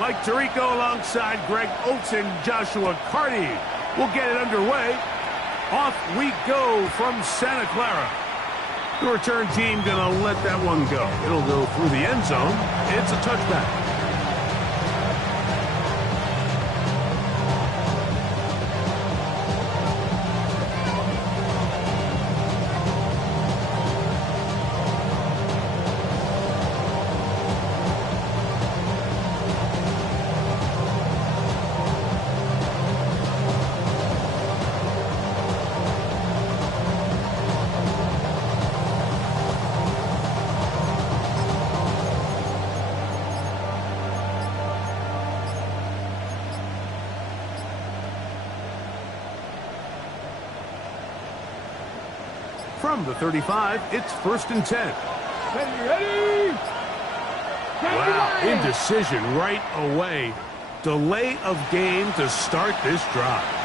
Mike Tirico alongside Greg Oates and Joshua Carty will get it underway. Off we go from Santa Clara. The return team going to let that one go. It'll go through the end zone. It's a touchback. From the 35, it's 1st and 10. Ready? Wow, indecision right away. Delay of game to start this drive.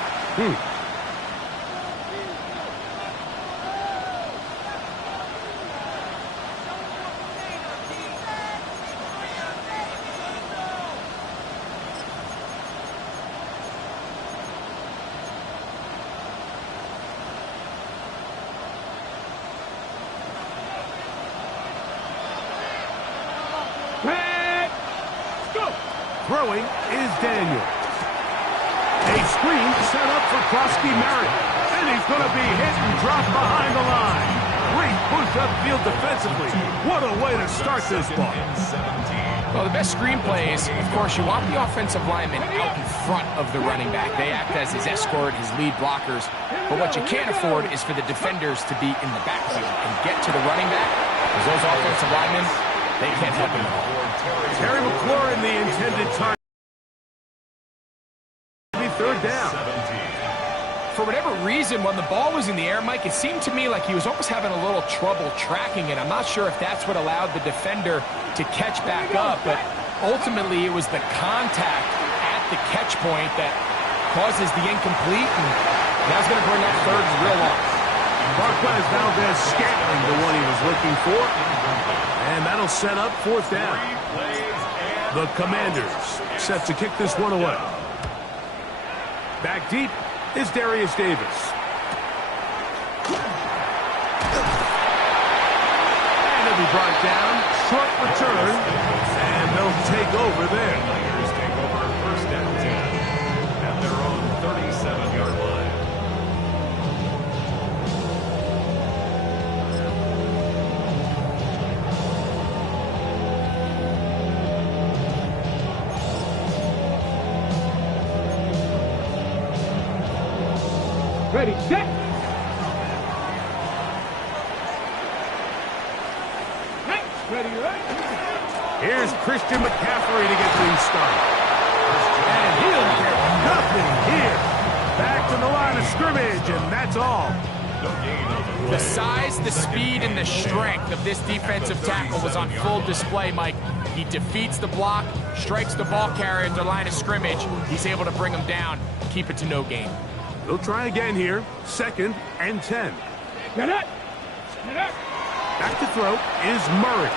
Throwing is Daniels. A screen set up for Krosky Merritt. And he's going to be hit and dropped behind the line. Great push upfield defensively. What a way to start this ball. Well, the best screen plays, of course, you want the offensive lineman out in front of the running back. They act as his escort, his lead blockers. But what you can't afford is for the defenders to be in the backfield and get to the running back. Because those offensive linemen, they can't help him at all. Terry McLaurin, the intended target. 3rd down. For whatever reason, when the ball was in the air, Mike, it seemed to me like he was almost having a little trouble tracking it. I'm not sure if that's what allowed the defender to catch back up, but ultimately it was the contact at the catch point that causes the incomplete, and that's going to bring up 3rd and real long. Marquez Valdez Scantling, the one he was looking for. And that'll set up 4th down. The Commanders set to kick this one away. Back deep is Darius Davis. And he'll be brought down. Short return. And they'll take over there. Tigers take over 1st and 10 at their own 37-yard line. Ready, set. Ready. Here's Christian McCaffrey to get things started. And he'll get nothing here. Back to the line of scrimmage, and that's all. The size, the speed, and the strength of this defensive tackle was on full display, Mike. He defeats the block, strikes the ball carrier at the line of scrimmage. He's able to bring him down, keep it to no gain. They'll try again here. 2nd and 10. Get it. Back to throw is Murray.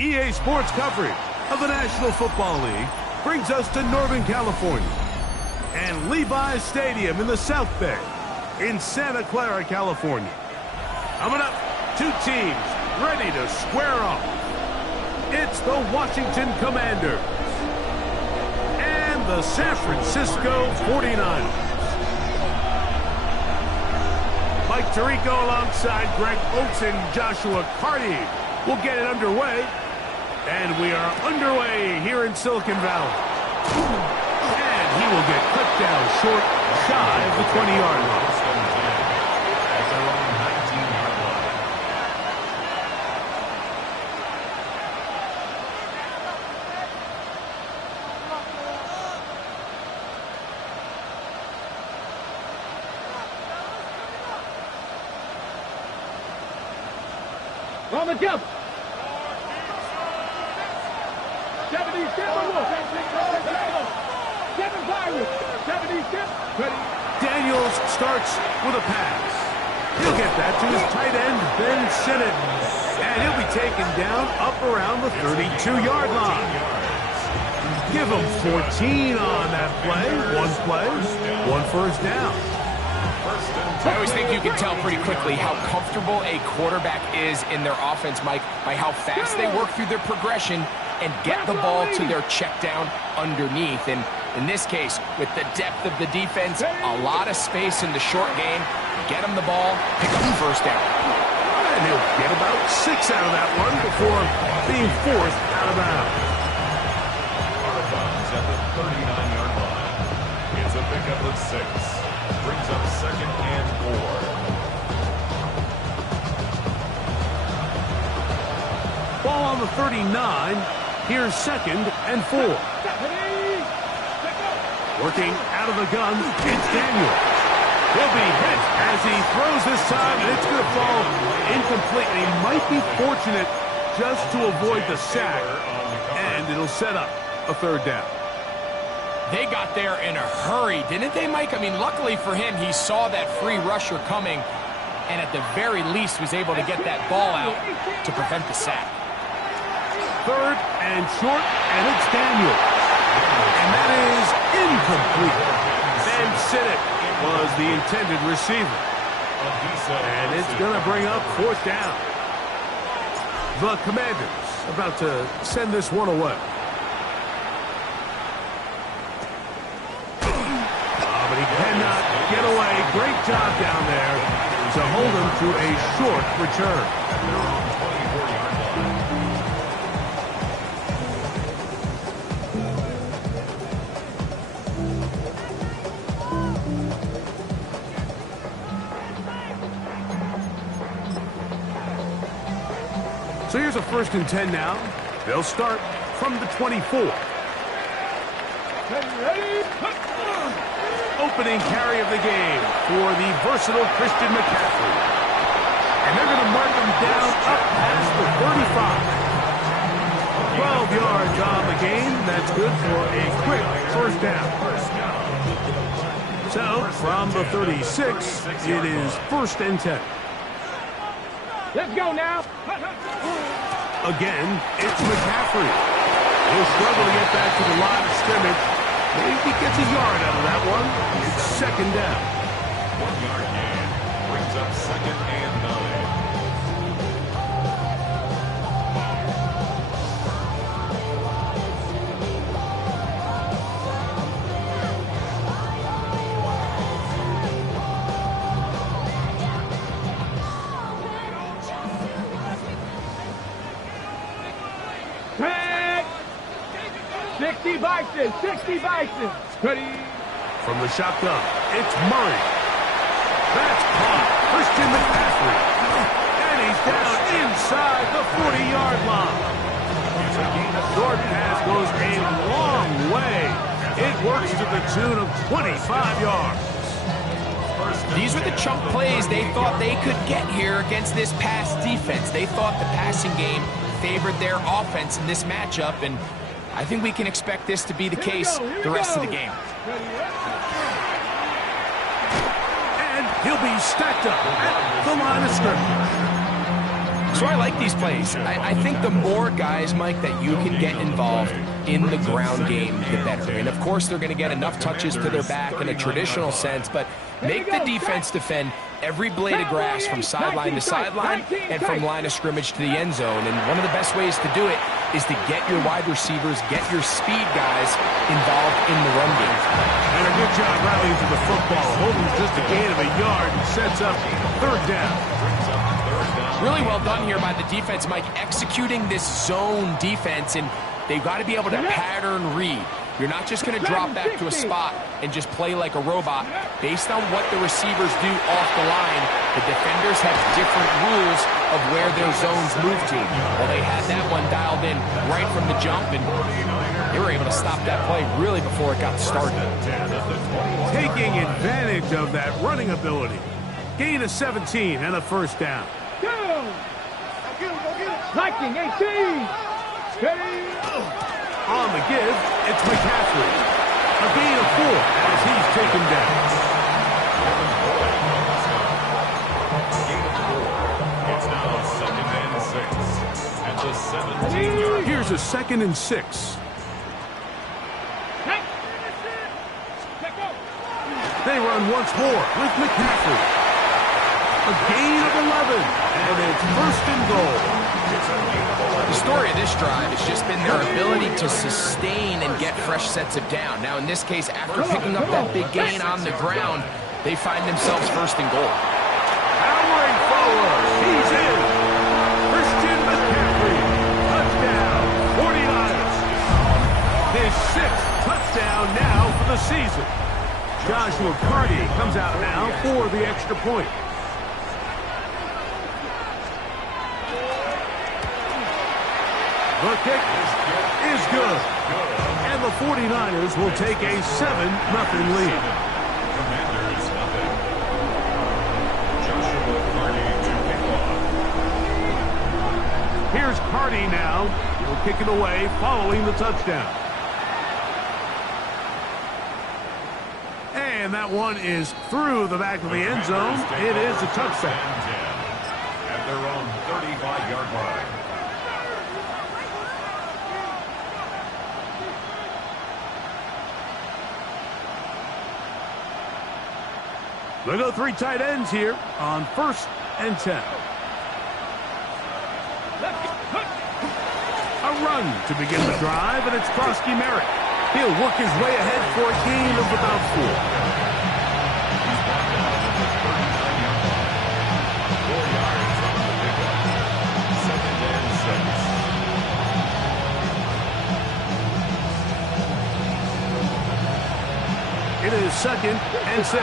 EA Sports coverage of the National Football League brings us to Northern California and Levi's Stadium in the South Bay in Santa Clara, California. Coming up, two teams ready to square off. It's the Washington Commanders and the San Francisco 49ers. Mike Tirico alongside Greg Oates and Joshua Carty will get it underway. And we are underway here in Silicon Valley. And he will get clipped down short, shy of the 20-yard line. At their own 19-yard line. On the jump. 70 Daniels starts with a pass. He'll get that to his tight end, Ben Sinnott. And he'll be taken down up around the 32-yard line. Give him 14 on that play. One first down. I always think you can tell pretty quickly how comfortable a quarterback is in their offense, Mike, by how fast they work through their progression and get the ball to their check down underneath. And in this case, with the depth of the defense, a lot of space in the short game, get him the ball, pick up the first down. And he'll get about 6 out of that one before being forced out of bounds. Out of bounds at the 39-yard line. It's a pickup of 6. Brings up 2nd and 4. Ball on the 39. Here's 2nd and 4. Working out of the gun, it's Daniel. He'll be hit as he throws this time, and it's going to fall incomplete. And he might be fortunate just to avoid the sack, and it'll set up a 3rd down. They got there in a hurry, didn't they, Mike? I mean, luckily for him, he saw that free rusher coming, and at the very least was able to get that ball out to prevent the sack. 3rd and short, and it's Daniel. And that is incomplete. Ben Sinnott was the intended receiver. And it's going to bring up 4th down. The Commanders about to send this one away. But he cannot get away. Great job down there to hold him to a short return. So here's a 1st and 10 now. They'll start from the 24. Opening carry of the game for the versatile Christian McCaffrey. And they're going to mark him down up past the 35. 12 yards on the game. That's good for a quick 1st down. So from the 36, it is 1st and 10. Let's go now. Again, it's McCaffrey. He'll struggle to get back to the line of scrimmage. Maybe he gets a yard out of that one. It's 2nd down. 1-yard gain. Brings up 2nd and 9. 60 Vikings, 60 Vikings. Ready? From the shotgun, it's Murray. That's caught. Christian McCaffrey. And he's down inside the 40-yard line. Short pass goes a long way. It works to the tune of 25 yards. These were the chunk plays they thought they could get here against this pass defense. They thought the passing game favored their offense in this matchup, and I think we can expect this to be the case the rest of the game. And he'll be stacked up at the line of scrimmage. So I like these plays. I think the more guys, Mike, that you can get involved in the ground game, the better. And, of course, they're going to get enough touches to their back in a traditional sense, but make the defense defend every blade of grass from sideline to sideline and from line of scrimmage to the end zone. And one of the best ways to do it is to get your wide receivers, get your speed guys involved in the run game. And a good job rallying to the football. Holding just a gain of a yard and sets up third down. Really well done here by the defense, Mike, executing this zone defense, and they've got to be able to pattern read. You're not just going to drop back to a spot and just play like a robot. Based on what the receivers do off the line, the defenders have different rules of where their zones move to. Well, they had that one dialed in right from the jump, and they were able to stop that play really before it got started. Taking advantage of that running ability. Gain of 17 and a first down. Viking 18. Ready? On the give, it's McCaffrey. A gain of 4 as he's taken down. It's now 2nd and 6 at the 17-yard. Here's a 2nd and 6. They run once more with McCaffrey. A gain of 11, and it's 1st and goal. The story of this drive has just been their ability to sustain and get fresh sets of down. Now, in this case, after picking up that big gain on the ground, they find themselves 1st and goal. Powering forward, he's in. Christian McCaffrey, touchdown, 49ers. His 6th touchdown now for the season. Joshua Carty comes out now for the extra point. The kick is good. And the 49ers will take a 7-0 lead. Commanders nothing. Joshua Carty to kick off. Here's Carty now. He'll kick it away following the touchdown. And that one is through the back of the end zone. It is a touchdown. At their own 35-yard line. They go 3 tight ends here on 1st and 10. A run to begin the drive, and it's Krosky Merritt. He'll work his way ahead for a gain of about 4. He's brought down at the 39-yard line. 4 yards on the pickup. 2nd and 6. It is 2nd and 6.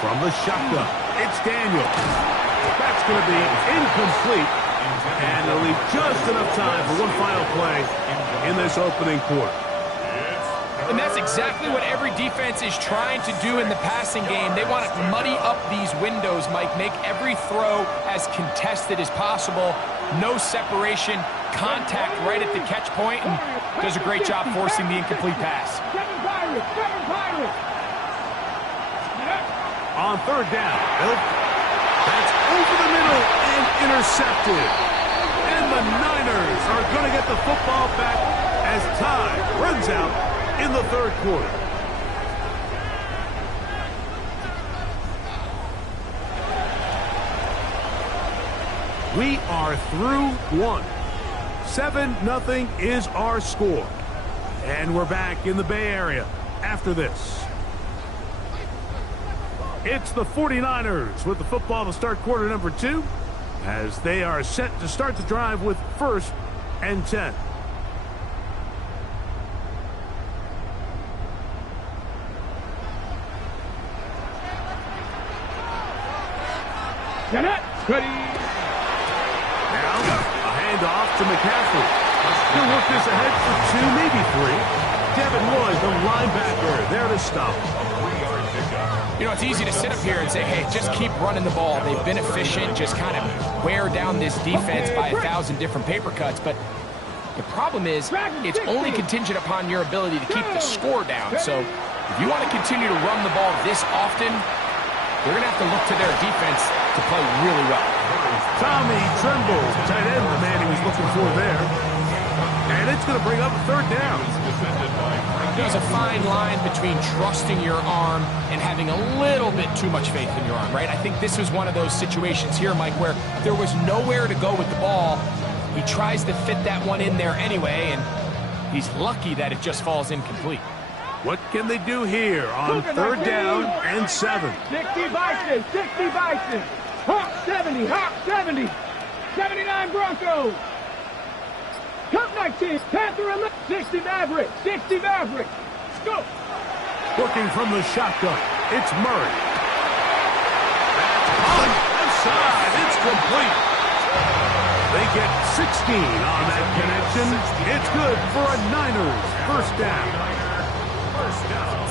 From the shotgun, it's Daniels. That's going to be incomplete, and they'll leave just enough time for one final play in this opening quarter. And that's exactly what every defense is trying to do in the passing game. They want to muddy up these windows, Mike, make every throw as contested as possible. No separation, contact right at the catch point, and does a great job forcing the incomplete pass. On 3rd down, that's over the middle and intercepted. And the Niners are going to get the football back as time runs out in the 3rd quarter. We are through 1. 7-0 is our score. And we're back in the Bay Area after this. It's the 49ers with the football to start quarter number 2. as they are set to start the drive with 1st and 10. Get it. Ready. Now, a handoff to McCaffrey. He'll work this ahead for 2, maybe 3. Devin Lloyd, the linebacker, there to stop. You know, it's easy to sit up here and say, hey, just keep running the ball. They've been efficient, just kind of wear down this defense by 1,000 different paper cuts. But the problem is it's only contingent upon your ability to keep the score down. So if you want to continue to run the ball this often, they're going to have to look to their defense to play really well. Tommy Tremble, tight end, the man he was looking for there. And it's going to bring up a 3rd down. There's a fine line between trusting your arm and having a little bit too much faith in your arm, right? I think this was one of those situations here, Mike, where there was nowhere to go with the ball. He tries to fit that one in there anyway, and he's lucky that it just falls incomplete. What can they do here on 3rd down and 7? 60 Bison. 60 Bison. Hawk 70. Hawk 70. 79 Broncos. Cup 19. Panther 11. 60 Maverick. 60 Maverick. Go. Working from the shotgun, it's Murray. That's on left side. It's complete. They get 16 on that connection. It's good for a Niners 1st down.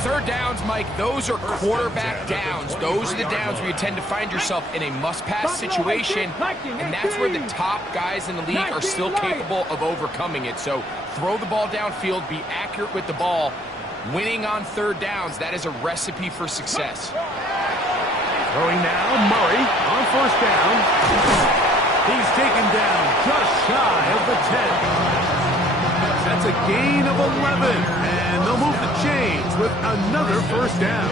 3rd downs, Mike, those are quarterback downs. Those are the downs where you tend to find yourself in a must-pass situation, and that's where the top guys in the league are still capable of overcoming it. So throw the ball downfield, be accurate with the ball. Winning on 3rd downs, that is a recipe for success. Throwing now, Murray on 1st down. He's taken down just shy of the 10. That's a gain of 11, and they'll move the chains with another 1st down.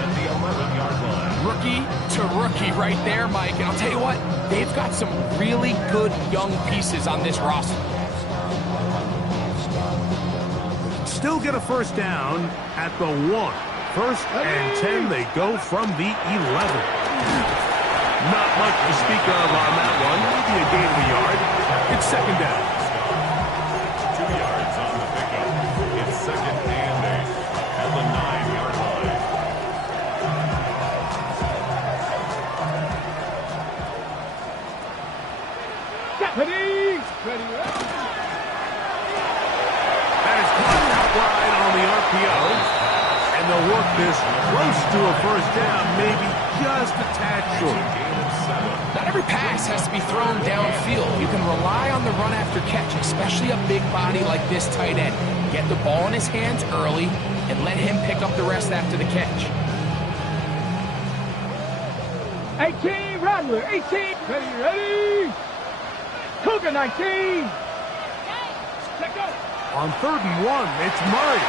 Rookie to rookie right there, Mike. And I'll tell you what, they've got some really good young pieces on this roster. Still get a 1st down at the 1. 1st and 10, they go from the 11. Not much to speak of on that one. Maybe a gain of a yard. It's 2nd down. 2 yards on the pickup. It's 2nd and 8 at the 9-yard line. Ready. Ready. That is caught out wide on the RPO. And they'll work this close to a 1st down, maybe just a tad short. Not every pass has to be thrown downfield. You can rely on the run after catch, especially a big body like this tight end. Get the ball in his hands early and let him pick up the rest after the catch. 18 Rattler. 18. Ready. Cougar 19. Let go. On 3rd and 1, it's Murray.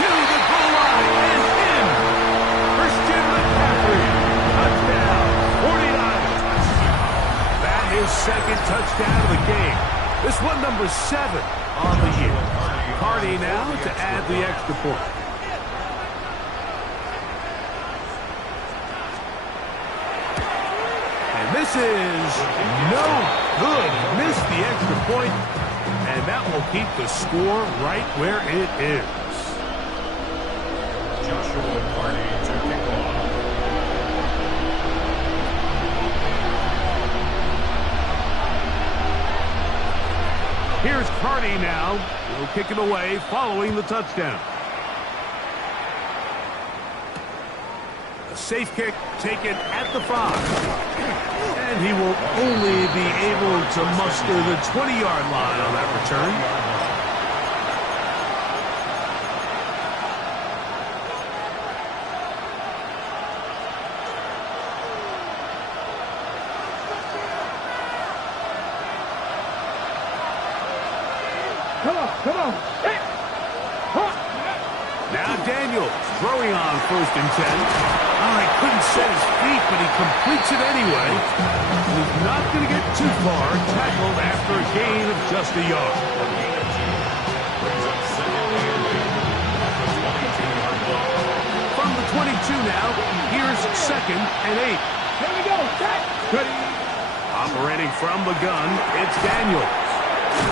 To the goal line and in. Christian McCaffrey. Touchdown. 49ers. That is 2nd touchdown of the game. This one number 7 on the year. Hardy now to add the extra point. And this is no good. Missed the extra point, and that will keep the score right where it is. Joshua Carney to kick off. Here's Carney now. He'll kick it away following the touchdown. A safe kick taken at the 5. And he will only be able to muster the 20-yard line on that return. Come on. Hey. Now Daniels throwing on 1st and 10. Oh, he couldn't set his feet, but he completes it anyway. He's not going to get too far. Tackled after a gain of just a yard. From the 22 now, here's 2nd and 8. Here we go. Set. Ready. Operating from the gun, it's Daniels.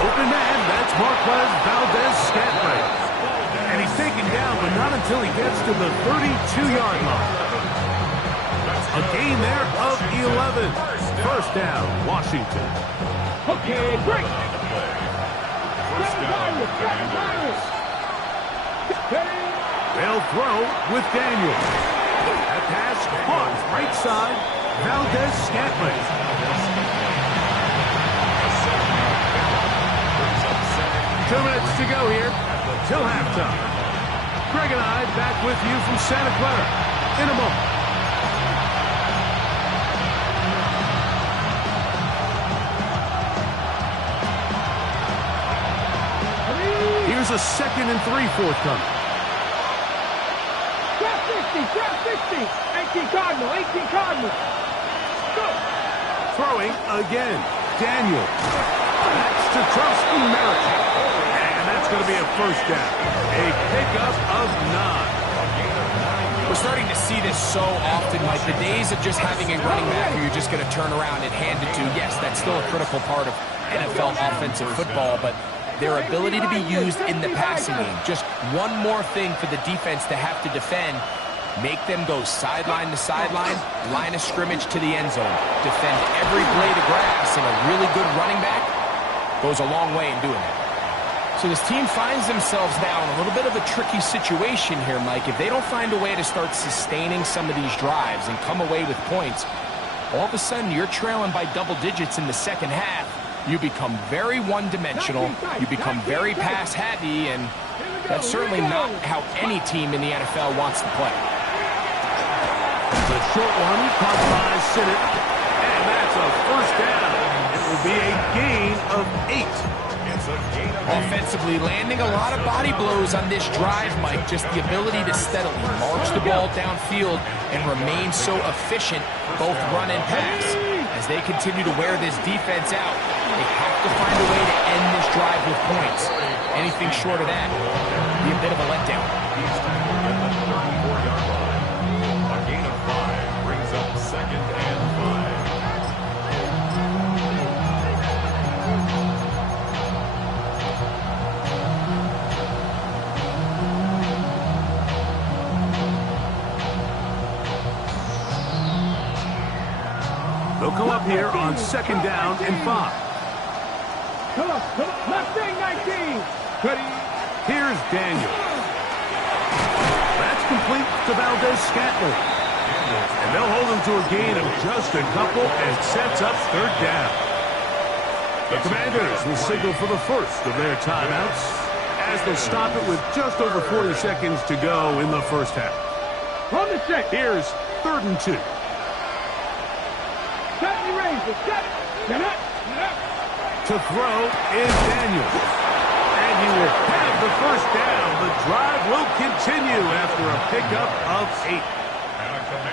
Open man, that's Marquez Valdez-Scantling. And he's taken down, but not until he gets to the 32-yard line. A gain there of 11. First down, Washington. Okay, break. They'll throw with Daniels. That pass caught right side, Valdez-Scantling. 2 minutes to go here till halftime. Greg and I back with you from Santa Clara in a moment. Here's a 2nd and 3 forthcoming. Drop 60. 18 Cardinal, 18 Cardinal. Go. Throwing again. Daniels. That's to Trusty Merritt. And that's going to be a first down. A pickup of 9. We're starting to see this so often, like the days of just having a running back who you're just going to turn around and hand it to. Yes, that's still a critical part of NFL offensive football, but their ability to be used in the passing game. Just one more thing for the defense to have to defend. Make them go sideline to sideline, line of scrimmage to the end zone. Defend every blade of grass, and a really good running back goes a long way in doing that. So this team finds themselves now in a little bit of a tricky situation here, Mike. If they don't find a way to start sustaining some of these drives and come away with points, all of a sudden you're trailing by double digits in the second half. You become very one-dimensional, you become very pass-heavy, and that's certainly not how any team in the NFL wants to play. It's a short one, caught by Sinnott, and that's a first down. It will be a gain of 8. Offensively, landing a lot of body blows on this drive, Mike. Just the ability to steadily march the ball downfield and remain so efficient, both run and pass. As they continue to wear this defense out, they have to find a way to end this drive with points. Anything short of that would be a bit of a letdown. He's tackled at the 34-yard line. A gain of 5 brings up 2nd and 5. They'll come up here on 2nd down and 5. Come on. Mustang 19. Ready. Here's Daniel. That's complete to Valdez-Scantling. And they'll hold him to a gain of just a couple and sets up 3rd down. The Commanders will signal for the first of their timeouts as they'll stop it with just over 40 seconds to go in the first half. On the set. Here's 3rd and 2. Set up. To throw is Daniels. And he will have the first down. The drive will continue after a pickup of 8.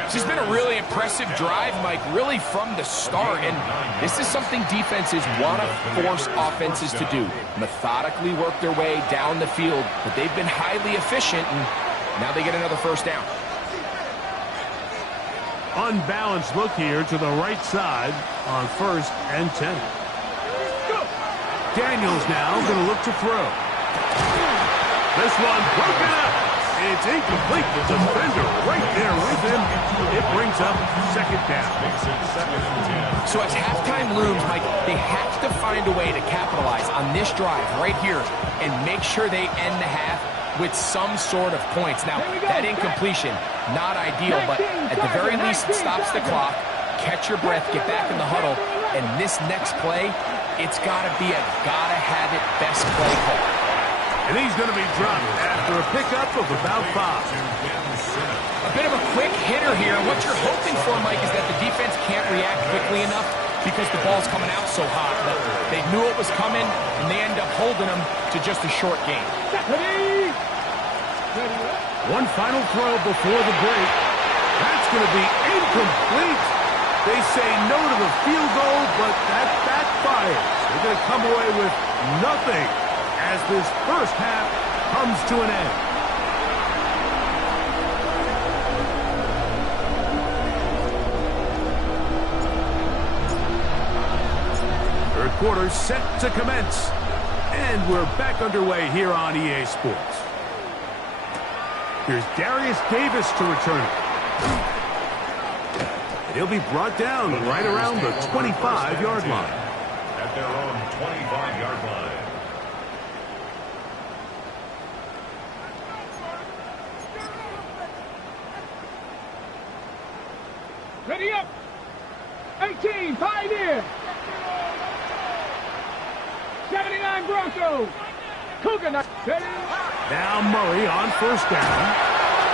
This has been a really impressive drive, Mike, really from the start. And this is something defenses want to force offenses to do. Methodically work their way down the field. But they've been highly efficient, and now they get another first down. Unbalanced look here to the right side on 1st and 10. Daniels now going to look to throw. This one broken up. It's incomplete. The defender right there with him. It brings up 2nd down. So as halftime looms, Mike, they have to find a way to capitalize on this drive right here and make sure they end the half with some sort of points. Now, that incompletion, not ideal, but at the very least, it stops the clock. Catch your breath, get back in the huddle, and this next play, it's got to be a gotta-have-it best play call. And he's going to be dropped after a pickup of about 5. A bit of a quick hitter here. What you're hoping for, Mike, is that the defense can't react quickly enough because the ball's coming out so hot. But they knew it was coming, and they end up holding them to just a short game. One final throw before the break. That's going to be incomplete. They say no to the field goal, but that backfires. They're going to come away with nothing as this first half comes to an end. quarter set to commence. And we're back underway here on EA Sports. Here's Darius Davis to return it. He'll be brought down right around the 25-yard line. At their own 25-yard line. Ready up. 18, Pioneer. 79 Broncos. Cougar. Now Murray on first down.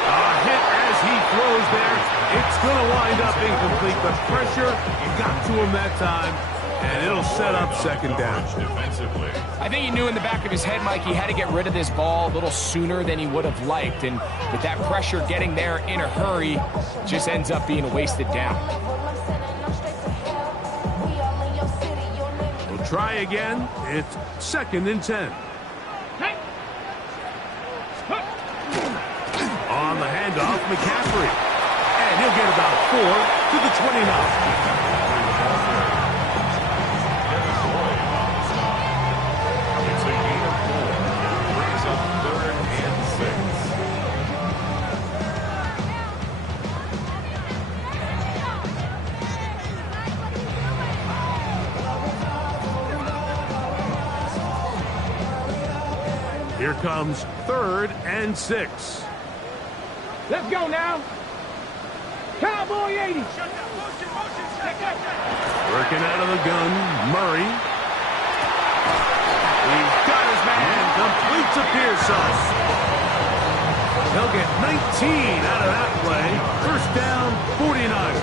A hit as he throws there. It's going to wind up incomplete. The pressure got to him that time, and it'll set up second down. Defensively. I think he knew in the back of his head, Mike, he had to get rid of this ball a little sooner than he would have liked. And with that pressure getting there in a hurry, just ends up being a wasted down. We'll try again. It's 2nd and 10. On the handoff, McCaffrey. And he'll get about 4 to the 29. It's a gain of 4. Brings up 3rd and 6. Here comes 3rd and 6. Let's go now. Cowboy 80. Working out of the gun, Murray. He's got his man, completes a Pearson. He'll get 19 out of that play. First down, 49.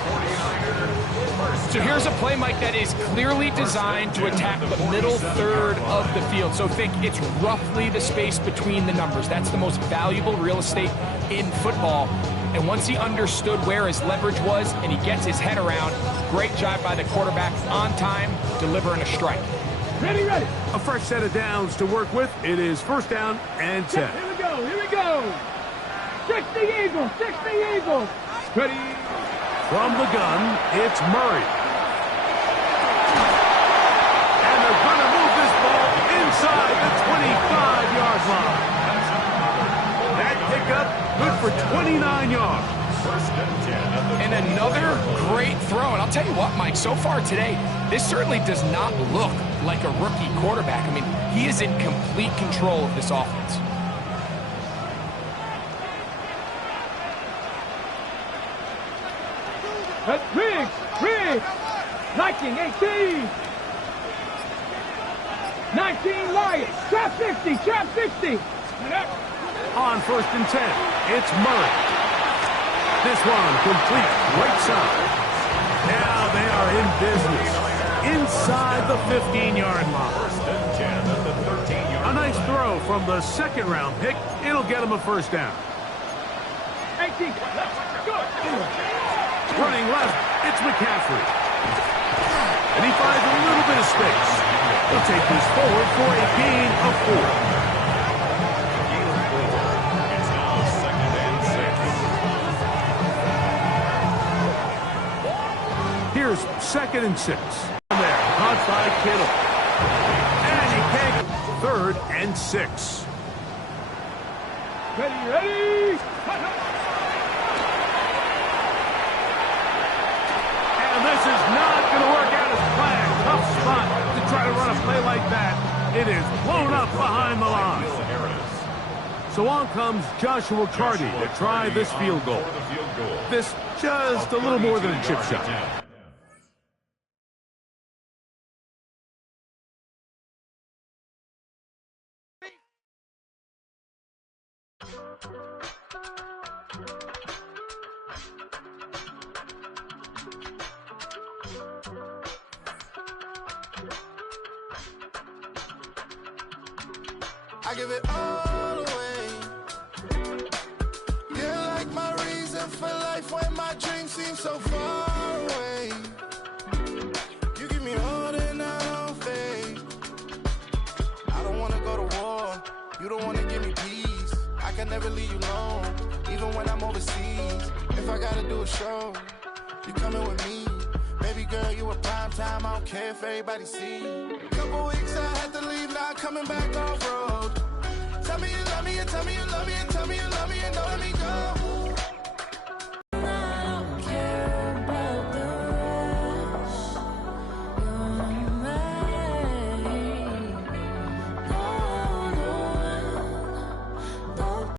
So here's a play, Mike, that is clearly designed to attack the middle third of the field. So think it's roughly the space between the numbers. That's the most valuable real estate in football. And once he understood where his leverage was and he gets his head around, great job by the quarterback on time, delivering a strike. Ready, ready. A fresh set of downs to work with. It is first down and 10. Here we go, here we go. 60 Eagles, 60 Eagles. Ready. From the gun, it's Murray. And they're going to move this ball inside the 25-yard line. That pickup, good for 29 yards. And another great throw. And I'll tell you what, Mike, so far today, this certainly does not look like a rookie quarterback. I mean, he is in complete control of this offense. That's Riggs, Riggs. 19, 18. 19 Lions. Trap 60, trap 60. On first and 10, it's Murray. This one complete, right side. Now they are in business. Inside the 15-yard line. A nice throw from the second-round pick. It'll get him a first down. 18. Running left, it's McCaffrey. And he finds a little bit of space. He'll take this forward for a gain of 4. It's now 2nd and 6. Here's 2nd and 6. There, caught by Kittle. And he can't. 3rd and 6. Ready, ready. And this is not going to work out as planned. Tough spot to try to run a play like that. It is blown up behind the line. So on comes Joshua Carty to try this field goal. This just a little more than a chip shot. I give it all away. You're like my reason for life when my dreams seem so far away. You give me more than I don't fade. I don't wanna go to war. You don't wanna give me peace. I can never leave you alone, even when I'm overseas. If I gotta do a show, you coming with me. Baby girl, you a prime time, I don't care if everybody see you. Couple weeks I had to leave, now coming back off road. Tell me you love me, and tell me you love me, and tell me you love me, and don't let me go.